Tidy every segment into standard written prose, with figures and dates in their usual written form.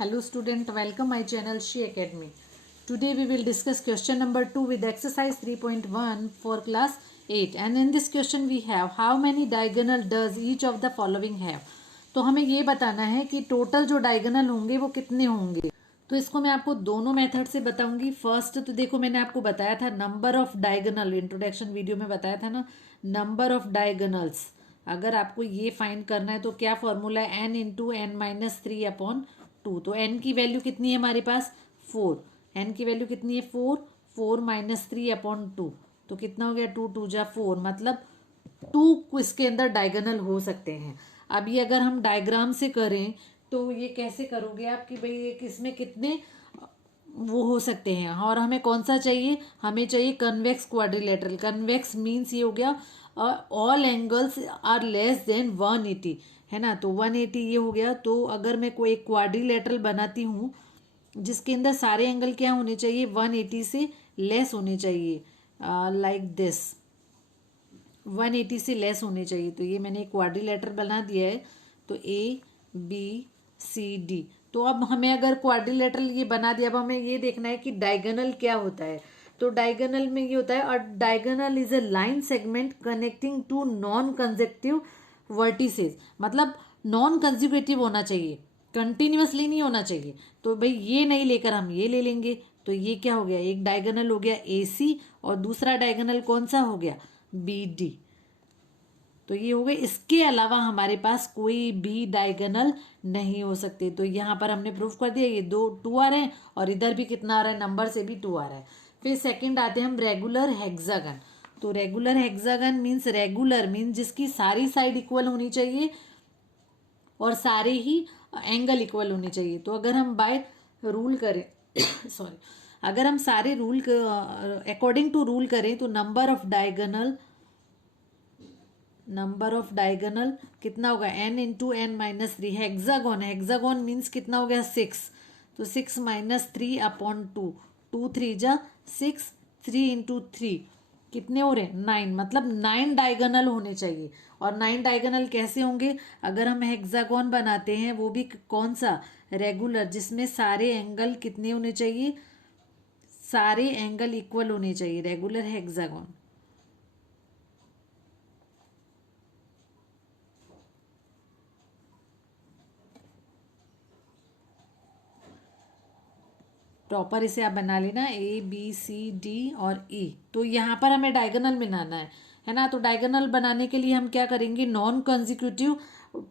Hello student, welcome my channel She Academy. Today we will discuss question number 2 with exercise 3.1 for class 8 and in this question we have how many diagonal does each of the following have. तो हमें ये बताना है कि total जो diagonal होंगे वो कितने होंगे. तो इसको मैं आपको दोनों मेथड से बताऊंगी. फर्स्ट तो देखो मैंने आपको बताया था number of diagonal, introduction video में बताया था ना, नंबर ऑफ डायगोनल्स. अगर आपको ये फाइंड करना है तो क्या फॉर्मूला है, N into N minus 3 upon 2. तो एन की वैल्यू कितनी है हमारे पास 4. एन की वैल्यू कितनी है 4. 4 माइनस 3 अपॉन 2 तो कितना हो गया 2 2 जा 4, मतलब 2 इसके अंदर डायगोनल हो सकते हैं. अब ये अगर हम डायग्राम से करें तो ये कैसे करोगे आप कि भाई एक इसमें कितने वो हो सकते हैं. और हमें कौन सा चाहिए, हमें चाहिए कन्वेक्स क्वाड्रिलेटरल. कन्वेक्स मीन्स ये हो गया all angles are less than 180, है ना. तो 180 ये हो गया. तो अगर मैं कोई एक क्वाड्रिलेटरल बनाती हूँ जिसके अंदर सारे एंगल क्या होने चाहिए 180 से लेस होने चाहिए, लाइक दिस 180 से लेस होने चाहिए. तो ये मैंने एक क्वाड्रिलेटरल बना दिया है. तो ए बी सी डी. तो अब हमें अगर क्वाड्रिलेटरल ये बना दिया, अब हमें ये देखना है कि डायगोनल क्या होता है. तो डायगोनल में ये होता है और diagonal is a line segment connecting two non consecutive vertices. मतलब नॉन कंजिक्यूटिव होना चाहिए, कंटिन्यूअसली नहीं होना चाहिए. तो भाई ये नहीं लेकर हम ये ले लेंगे. तो ये क्या हो गया, एक डायगोनल हो गया ए सी और दूसरा डायगोनल कौन सा हो गया बी डी. तो ये हो गए. इसके अलावा हमारे पास कोई भी डायगोनल नहीं हो सकते. तो यहाँ पर हमने प्रूफ कर दिया ये दो 2 आ रहे हैं और इधर भी कितना आ रहा है, नंबर से भी 2 आ रहा है. फिर सेकंड आते हैं हम रेगुलर हेक्सागन. तो regular hexagon means, regular means जिसकी सारी साइड इक्वल होनी चाहिए और सारे ही एंगल इक्वल होने चाहिए. तो अगर हम बाय रूल करें सॉरी, अगर हम सारे रूल अकॉर्डिंग टू रूल करें तो नंबर ऑफ डायगोनल कितना होगा N into N minus 3. Hexagon, hexagon means कितना हो गया 6. तो 6 माइनस 3 अपॉन 2. 2 3 जा 6, 3 इंटू 3 कितने हो रहे हैं 9. मतलब 9 डायगोनल होने चाहिए. और 9 डायगोनल कैसे होंगे, अगर हम हेक्सागोन बनाते हैं वो भी कौन सा रेगुलर, जिसमें सारे एंगल कितने होने चाहिए, सारे एंगल इक्वल होने चाहिए, रेगुलर हेक्सागोन. प्रॉपर इसे आप बना लेना ए बी सी डी और ई. तो यहाँ पर हमें डायगोनल बनाना है ना. तो डायगोनल बनाने के लिए हम क्या करेंगे, नॉन कंजिक्यूटिव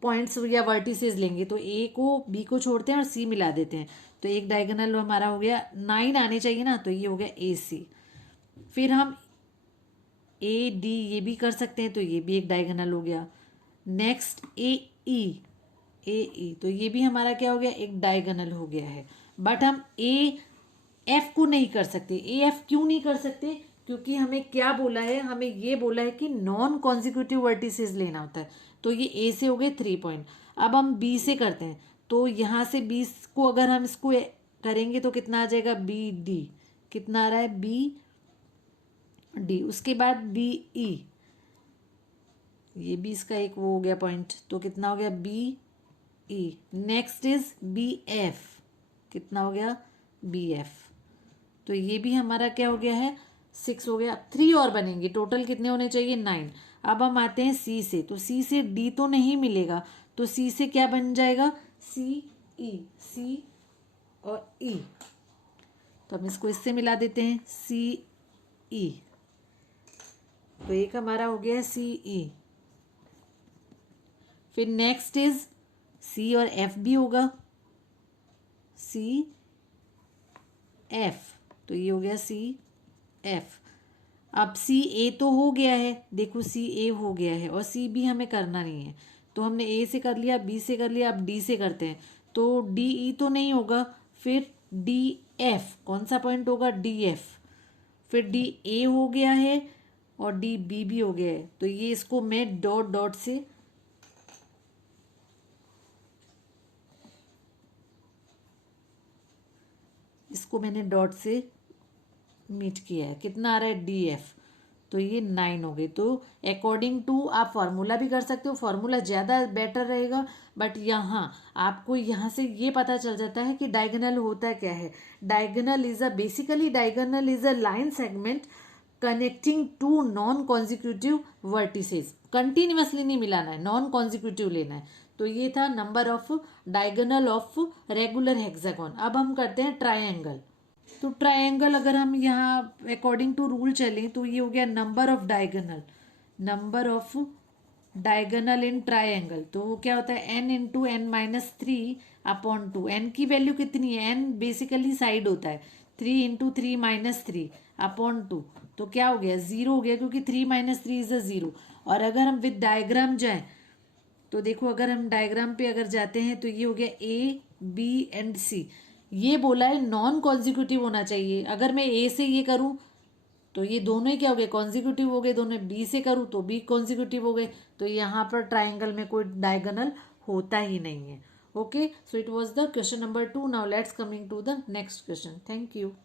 पॉइंट्स या वर्टिसेस लेंगे. तो ए को बी को छोड़ते हैं और सी मिला देते हैं. तो एक डायगोनल हमारा हो गया 9 आने चाहिए ना. तो ये हो गया ए सी. फिर हम ए डी ये भी कर सकते हैं. तो ये भी एक डायगोनल हो गया. नेक्स्ट ए ई, ए ई तो ये भी हमारा क्या हो गया, एक डायगोनल हो गया है. बट हम ए एफ को नहीं कर सकते. ए एफ क्यों नहीं कर सकते, क्योंकि हमें क्या बोला है, हमें ये बोला है कि नॉन कॉन्जिक्यूटिव वर्टिसेस लेना होता है. तो ये ए से हो गए 3 पॉइंट. अब हम बी से करते हैं. तो यहाँ से बी को अगर हम इसको करेंगे तो कितना आ जाएगा बी डी. कितना आ रहा है बी डी. उसके बाद बी ई, ये भी इसका एक वो हो गया पॉइंट. तो कितना हो गया B E. Next is B F. कितना हो गया बी एफ. तो ये भी हमारा क्या हो गया है 6 हो गया. अब 3 और बनेंगे. टोटल कितने होने चाहिए 9. अब हम आते हैं सी से. तो सी से डी तो नहीं मिलेगा. तो सी से क्या बन जाएगा सी ई. सी और ई. तो हम इसको इससे मिला देते हैं सी ई. तो एक हमारा हो गया सी ई. फिर नेक्स्ट इज सी और एफ भी होगा. C F. तो ये हो गया सी एफ. अब सी ए तो हो गया है, देखो सी ए हो गया है और सी बी हमें करना नहीं है. तो हमने ए से कर लिया, बी से कर लिया, अब डी से करते हैं. तो डी ई तो नहीं होगा. फिर डी एफ, कौन सा पॉइंट होगा डी एफ. फिर डी ए हो गया है और डी बी भी हो गया है. तो ये इसको मैं डॉट डॉट से इसको मैंने डॉट से मीट किया है. कितना आ रहा है डी एफ. तो ये 9 हो गई। तो अकॉर्डिंग टू आप फार्मूला भी कर सकते हो, फार्मूला ज़्यादा बेटर रहेगा, बट यहाँ आपको यहाँ से ये पता चल जाता है कि डायगोनल होता क्या है। Diagonal is a basically diagonal is a line segment connecting two non consecutive vertices. Continuously नहीं मिलाना है, नॉन कॉन्जिक्यूटिव लेना है। तो ये था number of diagonal of regular hexagon. अब हम करते हैं ट्रायंगल। तो ट्रायंगल अगर हम यहाँ अकॉर्डिंग टू रूल चलें तो ये हो गया number of diagonal, number of diagonal in triangle. तो वो क्या होता है, n into N minus three upon two. N की वैल्यू कितनी है, n बेसिकली साइड होता है, 3 into three minus three upon two. तो क्या हो गया, 0 हो गया, क्योंकि 3 माइनस थ्री इज अ 0। और अगर हम विद डायग्राम जाएं तो देखो, अगर हम डायग्राम पे अगर जाते हैं तो ये हो गया ए बी एंड सी। ये बोला है नॉन कॉन्जिक्यूटिव होना चाहिए। अगर मैं ए से ये करूं तो ये दोनों ही क्या हो गए, कॉन्जिक्यूटिव हो गए। दोनों बी से करूं तो बी कॉन्जिक्यूटिव हो गए। तो यहाँ पर ट्राइंगल में कोई डायगोनल होता ही नहीं है। Okay, so it was the question number 2। Now let's coming to the next question. Thank you.